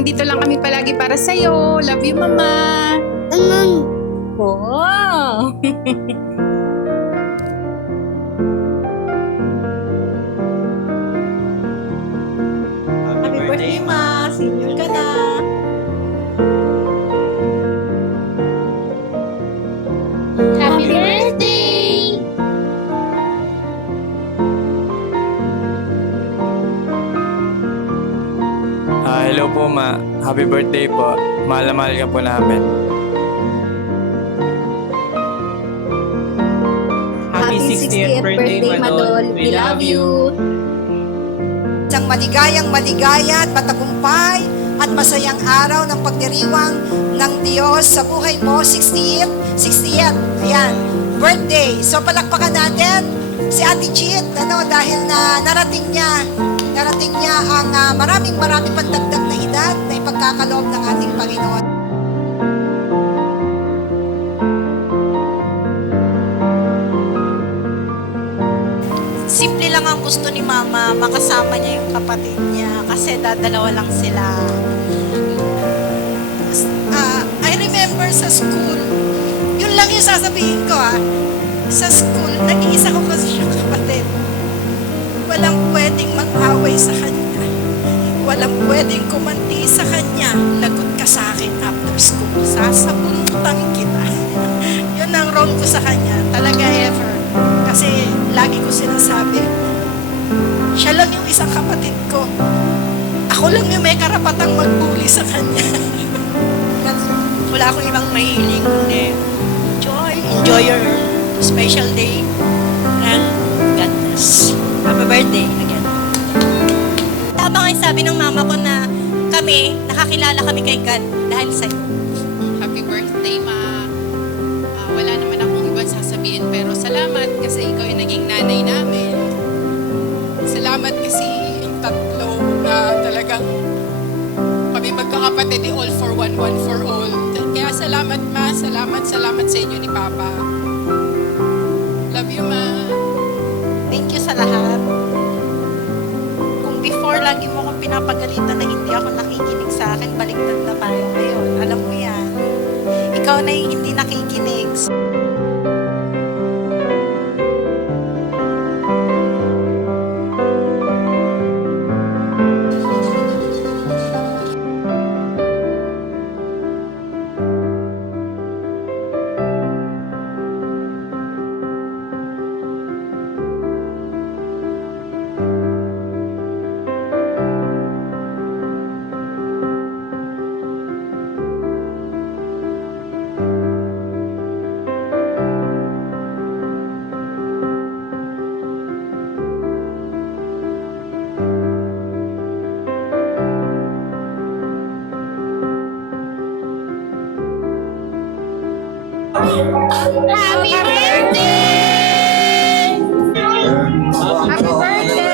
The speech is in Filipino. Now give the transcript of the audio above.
Nandito lang kami palagi para sa'yo. Love you, Mama. Wow! Happy birthday, Ma! Senior ka na! Happy birthday! Hello po, Ma. Happy birthday po. Mahal na mahal ka po namin. Happy 60th birthday, Madol! We love you! Isang maligaya at matagumpay at masayang araw ng pagdiriwang ng Diyos sa buhay mo, 60th, ayan, birthday. So palakpakan natin si Ate Chit, dahil na narating niya ang maraming pandagdag na edad na ipagkakaloob ng ating Panginoon. Simple lang ang gusto ni Mama, makasama niya yung kapatid niya kasi dadalawa lang sila. I remember sa school, yun lang yung sasabihin ko sa school, nag-iisa ko kasi siyang kapatid. Walang pwedeng mag-away sa kanya. Walang pwedeng kumanti sa kanya. Lagot ka sa akin after school. Sasabunutan kita. Yun ang wrong ko sa kanya. Talaga ever. Kasi lagi ko sinasabi, siya lang yung isang kapatid ko. Ako lang yung may karapatang mag-bully sa kanya. Wala akong ibang mahiling kundi enjoy your special day and God bless. Happy birthday again. Tama nga yung sabi ng mama ko na nakakilala kami kay God dahil sa'yo. Happy birthday, Ma. Wala naman akong ibang sasabihin, pero salamat kasi ikaw yung naging nanay namin. Salamat kasi yung tatlo na talagang kami magkakapatid, all for one, one for all. Kaya salamat, Ma. Salamat sa inyo ni Papa. Love you, Ma. Thank you sa lahat. Kung before lagi mo akong pinapagalitan na hindi ako nakikinig sa akin, baliktad na tayo ngayon. Alam mo yan. Ikaw na yung hindi nakikinig. Happy birthday! Happy birthday!